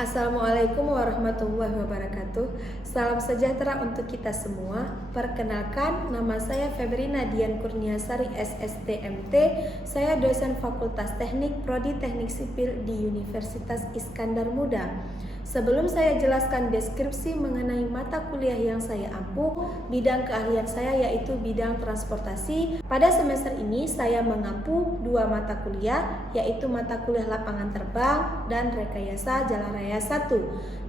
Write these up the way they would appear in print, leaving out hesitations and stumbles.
Assalamualaikum warahmatullahi wabarakatuh. Salam sejahtera untuk kita semua. Perkenalkan, nama saya Febrina Dian Kurniasari SSTMT. Saya dosen Fakultas Teknik Prodi Teknik Sipil di Universitas Iskandar Muda. Sebelum saya jelaskan deskripsi mengenai mata kuliah yang saya ampu, bidang keahlian saya yaitu bidang transportasi. Pada semester ini saya mengampu 2 mata kuliah, yaitu mata kuliah lapangan terbang dan rekayasa jalan raya 1,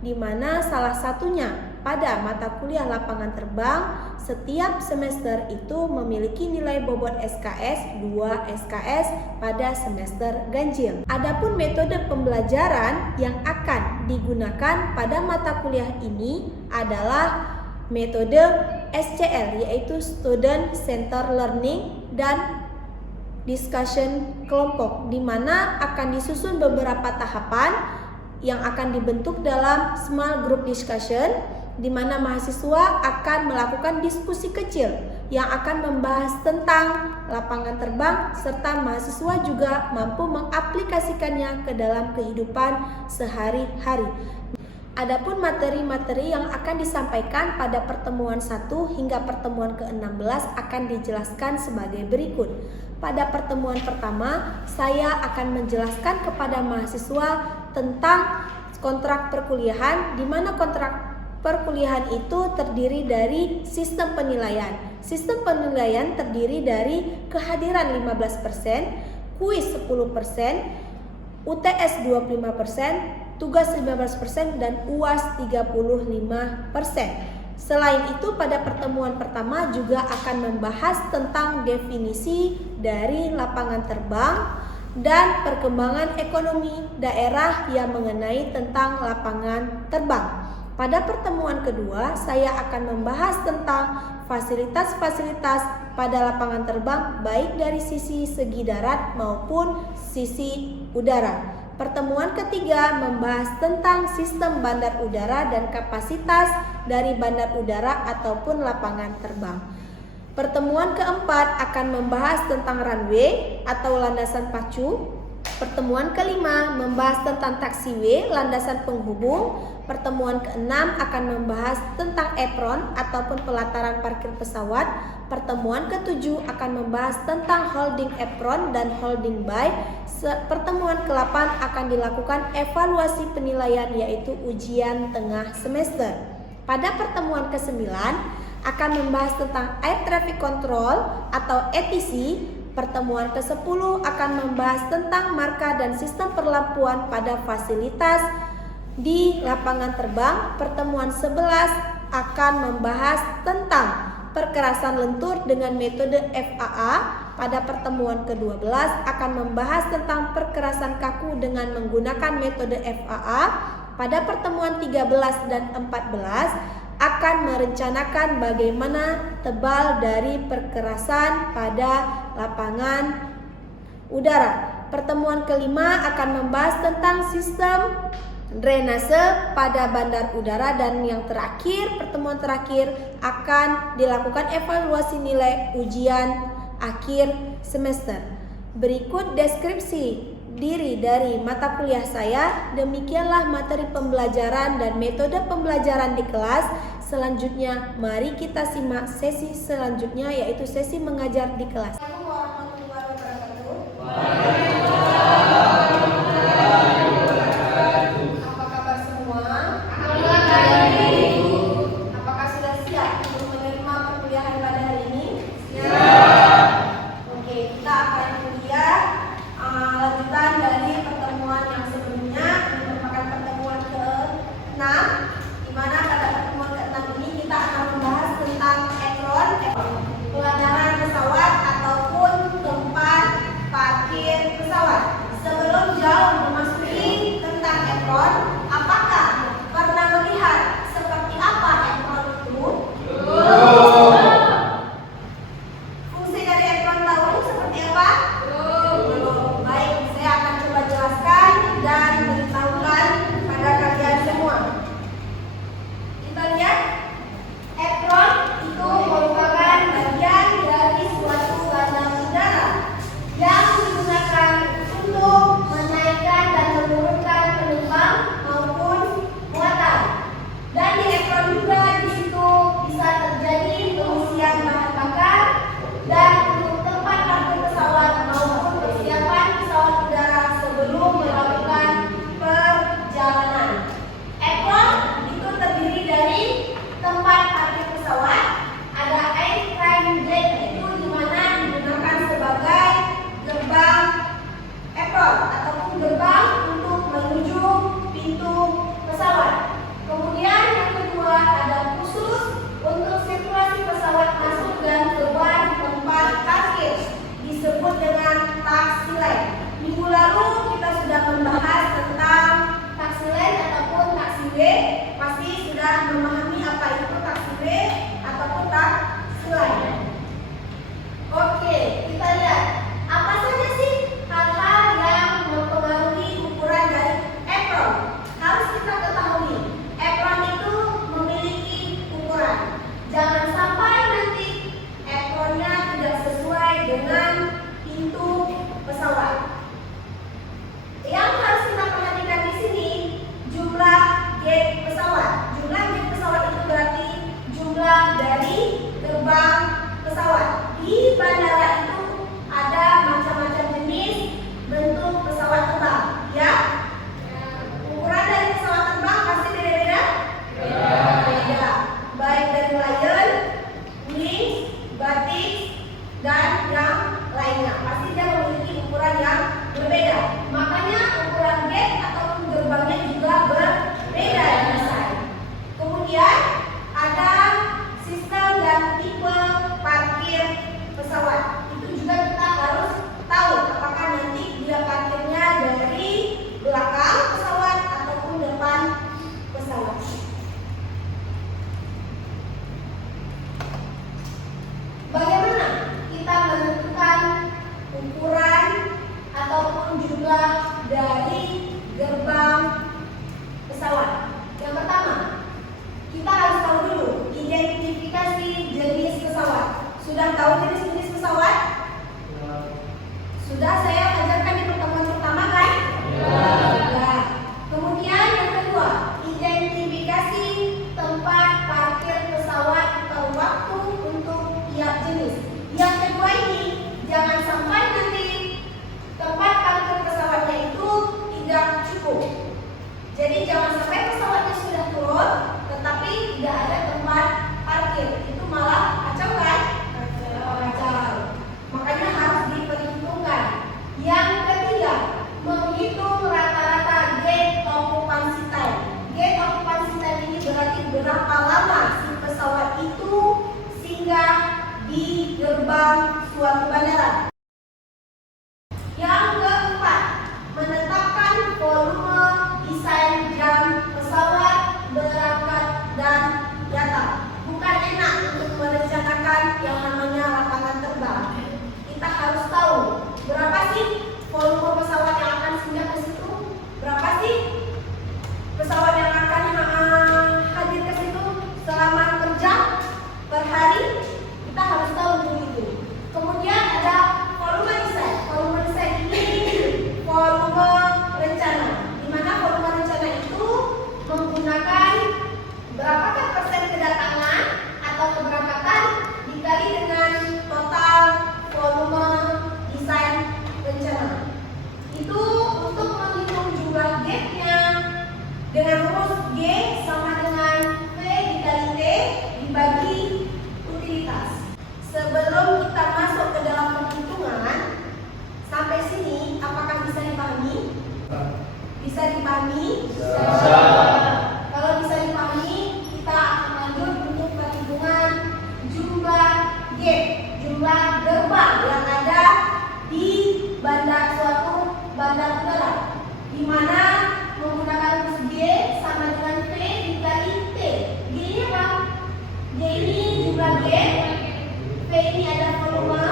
di mana salah satunya pada mata kuliah lapangan terbang setiap semester itu memiliki nilai bobot SKS 2 SKS pada semester ganjil. Adapun metode pembelajaran yang akan digunakan pada mata kuliah ini adalah metode SCL, yaitu Student Center Learning dan Discussion kelompok, di mana akan disusun beberapa tahapan yang akan dibentuk dalam small group discussion, di mana mahasiswa akan melakukan diskusi kecil yang akan membahas tentang lapangan terbang, serta mahasiswa juga mampu mengaplikasikannya ke dalam kehidupan sehari-hari. Adapun materi-materi yang akan disampaikan pada pertemuan 1 hingga pertemuan ke-16 akan dijelaskan sebagai berikut. Pada pertemuan pertama, saya akan menjelaskan kepada mahasiswa tentang kontrak perkuliahan, di mana kontrak perkuliahan itu terdiri dari sistem penilaian. Sistem penilaian terdiri dari kehadiran 15%, kuis 10%, UTS 25%, tugas 15%, dan UAS 35%. Selain itu, pada pertemuan pertama juga akan membahas tentang definisi dari lapangan terbang dan perkembangan ekonomi daerah yang mengenai tentang lapangan terbang. Pada pertemuan kedua, saya akan membahas tentang fasilitas-fasilitas pada lapangan terbang baik dari sisi segi darat maupun sisi udara. Pertemuan ketiga membahas tentang sistem bandar udara dan kapasitas dari bandar udara ataupun lapangan terbang. Pertemuan keempat akan membahas tentang runway atau landasan pacu. Pertemuan kelima membahas tentang taxiway, landasan penghubung. Pertemuan keenam akan membahas tentang apron ataupun pelataran parkir pesawat. Pertemuan ketujuh akan membahas tentang holding apron dan holding bay. Pertemuan ke-8 akan dilakukan evaluasi penilaian, yaitu ujian tengah semester. Pada pertemuan ke-9 akan membahas tentang air traffic control atau ATC. Pertemuan ke-10 akan membahas tentang marka dan sistem perlampuan pada fasilitas di lapangan terbang. Pertemuan 11 akan membahas tentang perkerasan lentur dengan metode FAA. Pada pertemuan ke-12 akan membahas tentang perkerasan kaku dengan menggunakan metode FAA. Pada pertemuan 13 dan 14 akan merencanakan bagaimana tebal dari perkerasan pada lapangan udara. Pertemuan kelima akan membahas tentang sistem drainase pada bandar udara, dan yang terakhir, pertemuan terakhir akan dilakukan evaluasi nilai ujian akhir semester. Berikut deskripsi diri dari mata kuliah saya. Demikianlah materi pembelajaran dan metode pembelajaran di kelas. Selanjutnya mari kita simak sesi selanjutnya, yaitu sesi mengajar di kelas. Assalamualaikum warahmatullahi wabarakatuh. Apa kabar semua? Apakah sudah siap untuk menerima perkuliahan pada hari ini? Oke, kita akan kuliah lanjutan dari pertemuan yang sebelumnya. Ini merupakan pertemuan ke-6, di mana pada pertemuan ke-6 ini kita akan membahas tentang apron, pelataran pesawat ataupun Bisa dipahami? Bisa. Kalau bisa dipahami, kita akan lanjut untuk perhitungan jumlah gate, jumlah gerbang yang ada di suatu bandar udara, di mana menggunakan rumus G sama dengan V dikali T. G ini apa? G ini jumlah gate, V ini ada volume,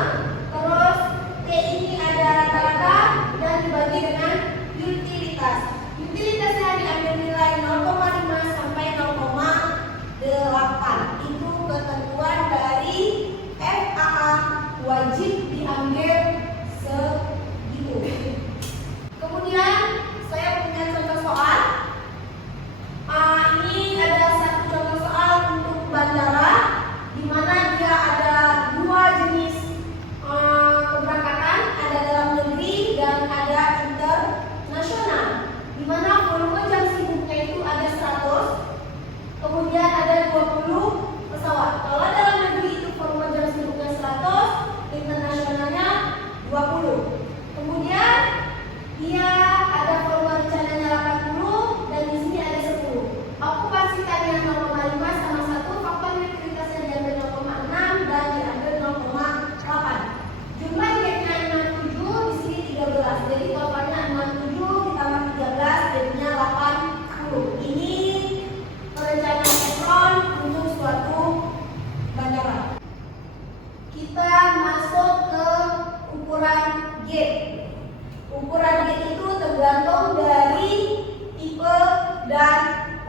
terus T ini ada rata-rata dan dibagi dengan utilitas. Utilitasnya diambil nilai 0,5 sampai 0,8. Itu ketentuan dari FAA, wajib diambil segitu. Kemudian saya punya contoh soal. Ini ada satu contoh soal untuk bandara, di mana dia ada dua jenis keberangkatan, ada dalam negeri dan ada internasional. Di mana volume jam sibuknya itu ada 100, kemudian ada 20 pesawat. Kalau dalam negeri itu volume jam sibuknya 100, internasionalnya 20. Kemudian dia ada volume rencananya 80 dan di sini ada 10. Okupasi tadinya 0,5 sama 1, faktor utilitasnya diambil 0,6 dan diambil 0,8. Jumlah gate-nya 67, di sini 13. Jadi totalnya 67 ditambah 13 jadinya 80. Ini perencanaan ekron untuk suatu bandara. Kita masuk ke ukuran gate. Ukuran gate itu tergantung dari tipe dan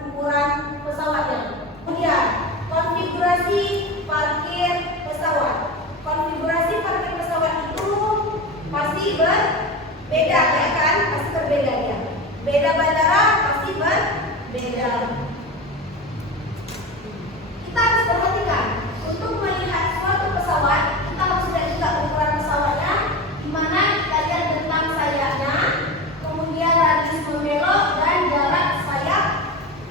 ukuran pesawatnya. Kemudian konfigurasi parkir pesawat. Konfigurasi parkir pesawat itu pasti berbeda, ya kan? Pasti berbeda ya. Beda bandara pasti berbeda. Kita harus perhatikan untuk melihat suatu pesawat, kita harus lihat juga ukuran pesawatnya, di mana kita lihat bentang sayapnya, kemudian radius membelok dan jarak sayap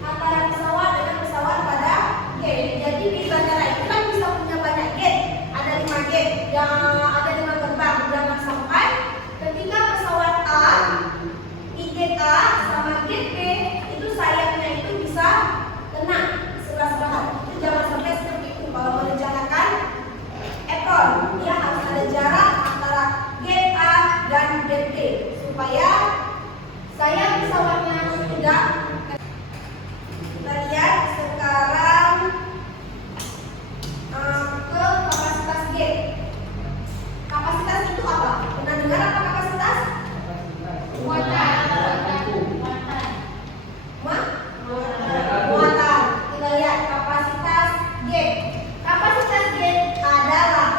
antara pesawat dengan pesawat pada gate. Jadi di bandara itu kan bisa punya banyak gate, ada 5 gate, yang ada 5 gerbang. Jangan sampai ketika pesawat A di gate A sama gate B itu sayapnya itu bisa kena sebelah-sebelahan. Itu jangan sampai seperti itu. Kalau merencanakan ekor, dia harus ada jarak antara gate A dan gate B supaya sayap pesawatnya tidak. Kita lihat sekarang ke kapasitas gate. Kapasitas itu apa? Pernah dengar apa kapasitas? Muatan. Muatan. Kita lihat kapasitas gate. Kapasitas gate adalah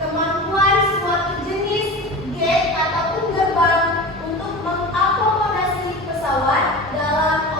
kemampuan suatu jenis gate ataupun gerbang untuk mengakomodasi pesawat dalam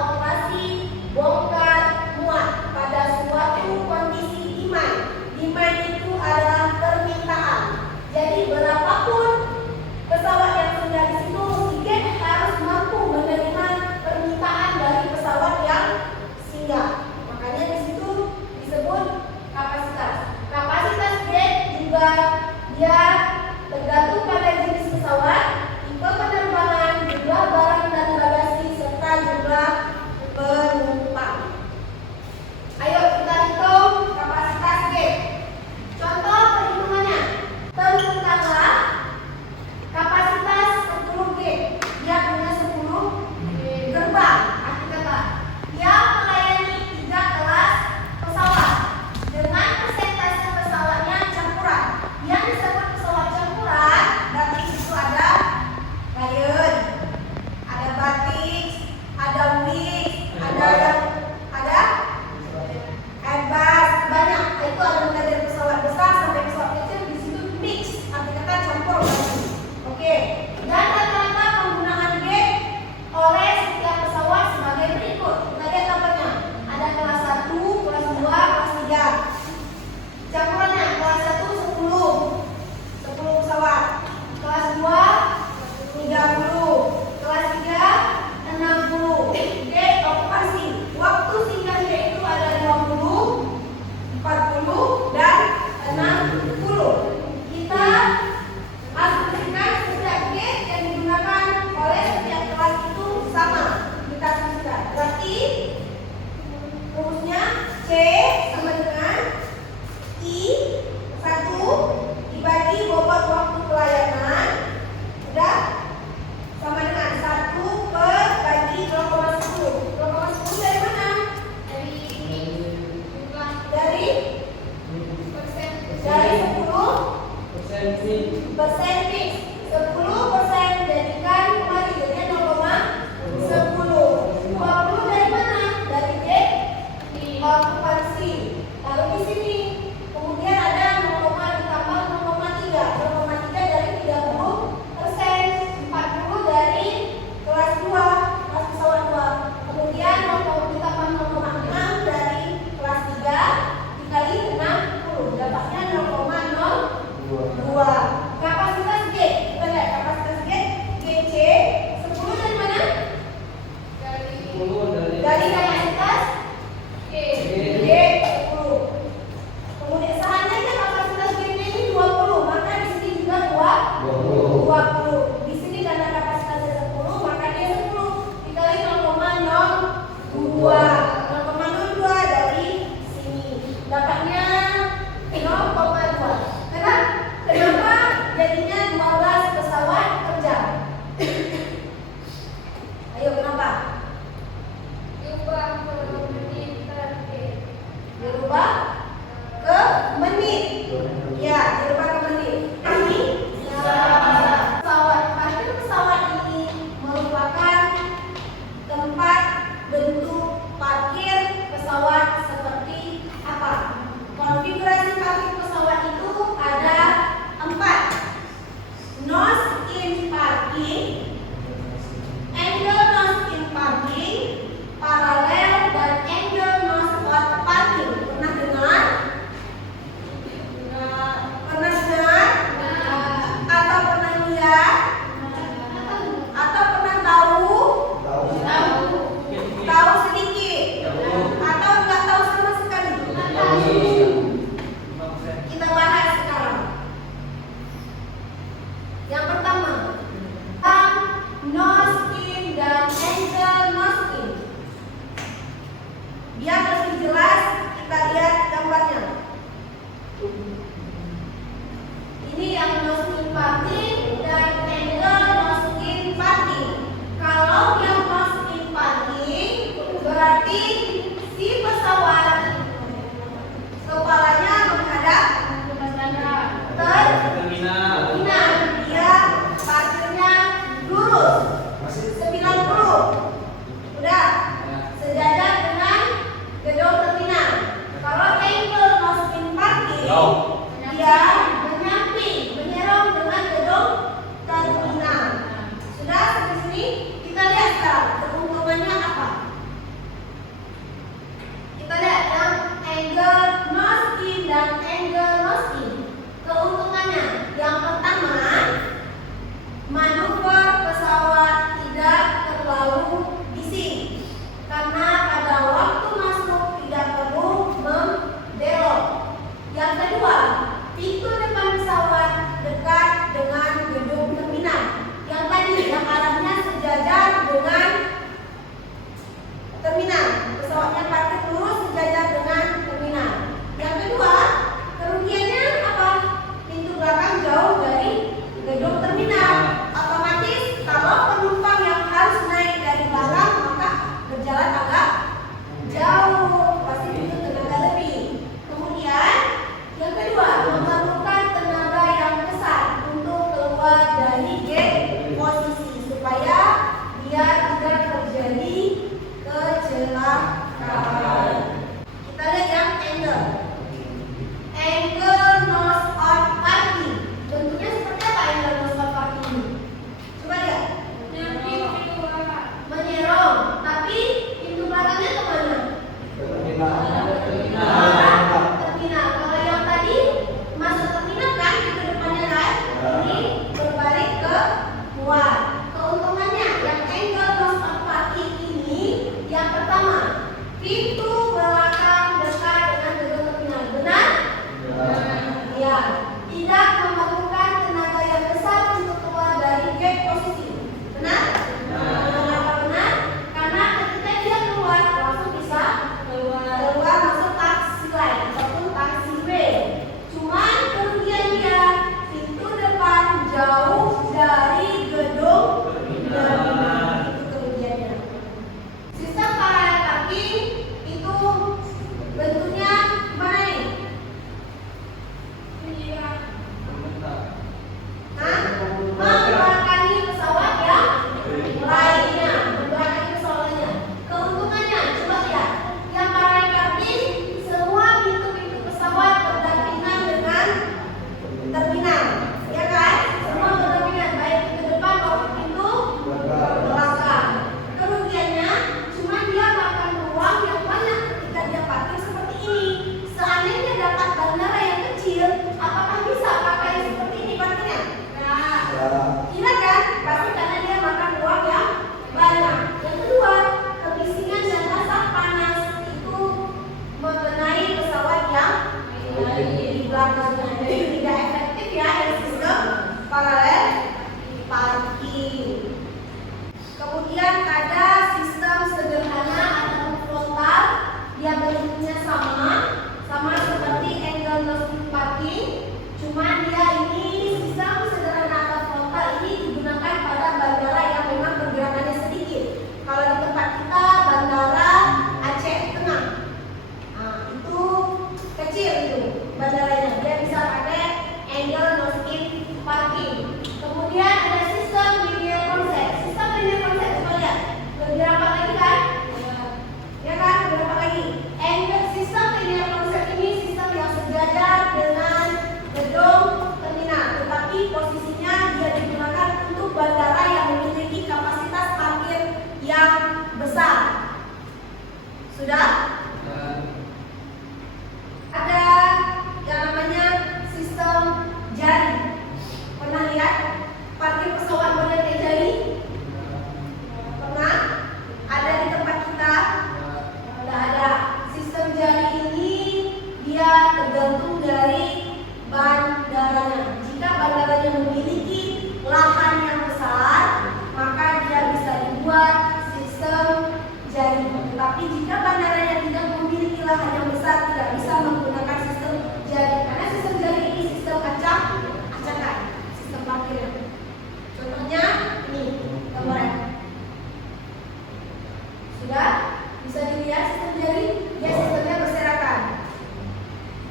Sudah? Bisa dilihat sistem jari? Ya, sistemnya berserakan.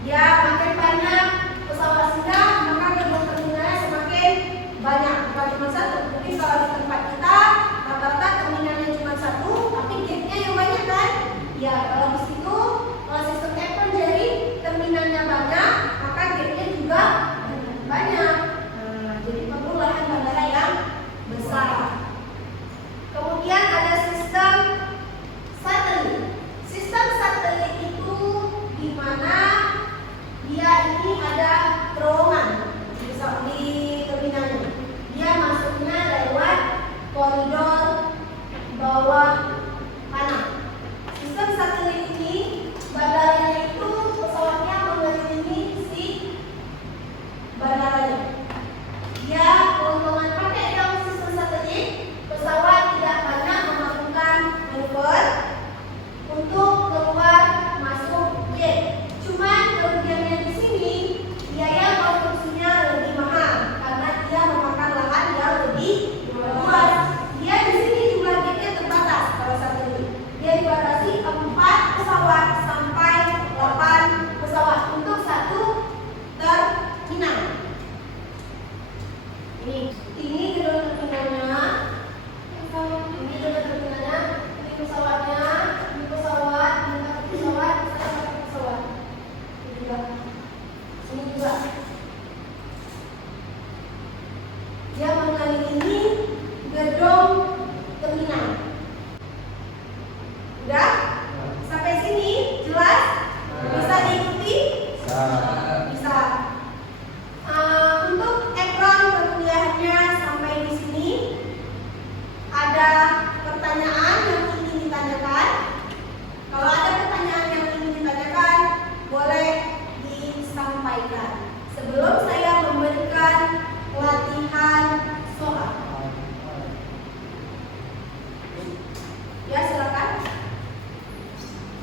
Ya, makin banyak pesawat singgah, maka gerbong terminalnya semakin banyak. Bukan cuma satu. Tapi kalau di tempat kita, rata-rata terminalnya cuma satu, tapi gate-nya yang banyak kan? Ya, kalau di situ sistem F1 jari terminalnya banyak, maka gate-nya juga banyak. Nah, jadi perlu lahan bandara yang besar. Kemudian ada sistem satelit. Sistem satelit itu di mana dia ini ada terowongan di terminalnya. Dia masuknya lewat koridor bawah tanah. Sistem satelit ini bandaranya itu pesawatnya mengelilingi si bandaranya. Dia keuntungan pakai dalam sistem satelit, pesawat tidak banyak melakukan manuver untuk keluar masuk gate. Cuman kerugiannya di sini biaya konstruksinya lebih mahal karena dia memakan lahan yang lebih luas. Dia di sini jumlah gate-nya terbatas. Kalau satelit dia dibatasi 4 pesawat sampai 8 pesawat untuk satu terminal. Ini gedung terminalnya. Ini gedung terminalnya. Ini pesawatnya. Ini pesawat. Ini pesawat. Ini pesawat. Ini juga. Ini juga. Dia mengelilingi gedung terminal. Udah? Sampai sini jelas? Bisa diikuti? Bisa. Untuk ekran perkuliahannya sampai di sini. Ada pertanyaan yang ingin ditanyakan? Kalau ada pertanyaan yang ingin ditanyakan, boleh disampaikan sebelum saya memberikan latihan soal. Ya, silakan.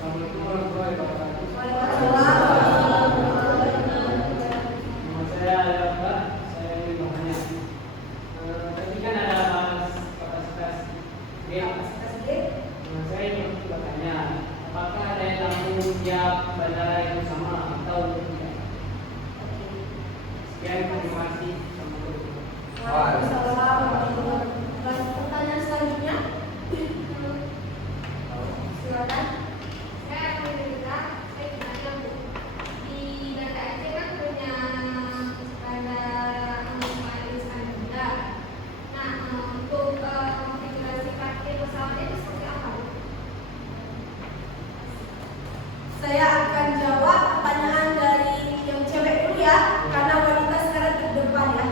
Assalamualaikum warahmatullahi wabarakatuh. Waalaikumsalam. Nama saya Mbak, saya ingin bertanya. Tadi kan ada bahas kapasitas gate. Saya ingin bertanya, apakah ada yang lampu tiap bandara yang sama atau tidak? Sekian, terima kasih. Waalaikumsalam. Pertanyaan selanjutnya. Silakan. Saya akan bercerita, saya tanya Bu, di Banda Aceh kan punya bandara Islam juga. Nah, untuk konfigurasi parkir pesawatnya itu seperti apa Bu? Saya akan jawab pertanyaan dari yang cewek dulu ya, karena wanita sekarang di depan ya.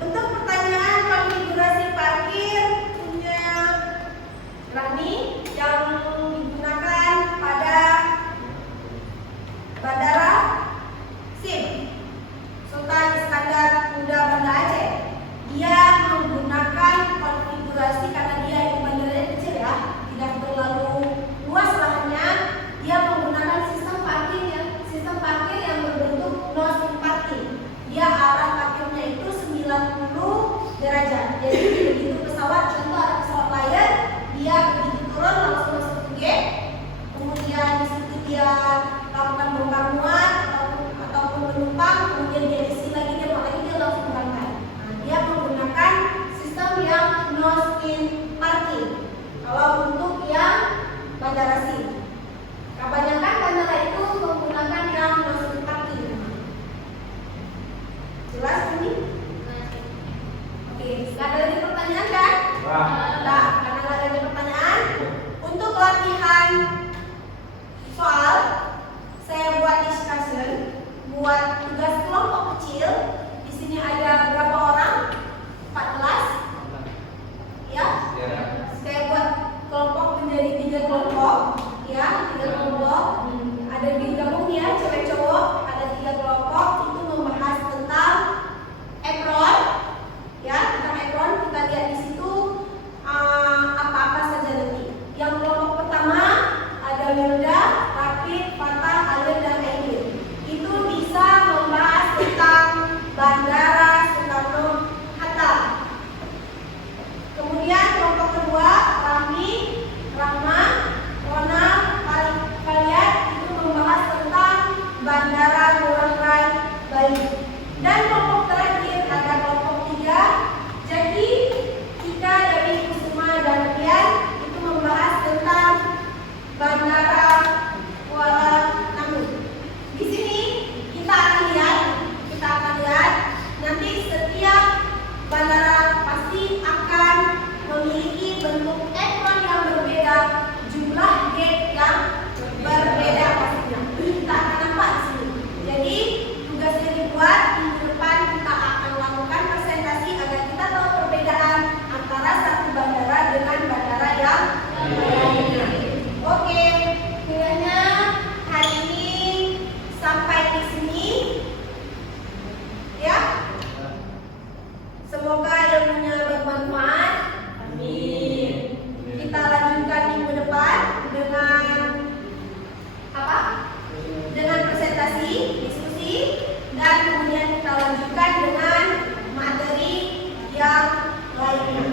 Untuk pertanyaan konfigurasi parkir punya bentuk ekron yang berbeda, jumlah gate yang berbeda pastinya. Kita akan nampak di sini. Jadi tugasnya dibuat minggu depan kita akan lakukan presentasi agar kita tahu perbedaan antara satu bandara dengan bandara yang lainnya. Oke, kiranya hari ini sampai di sini, ya. Semoga ilmunya bermanfaat. Amin. Kita lanjutkan minggu depan dengan apa? Dengan presentasi, diskusi, dan kemudian kita lanjutkan dengan materi yang lainnya.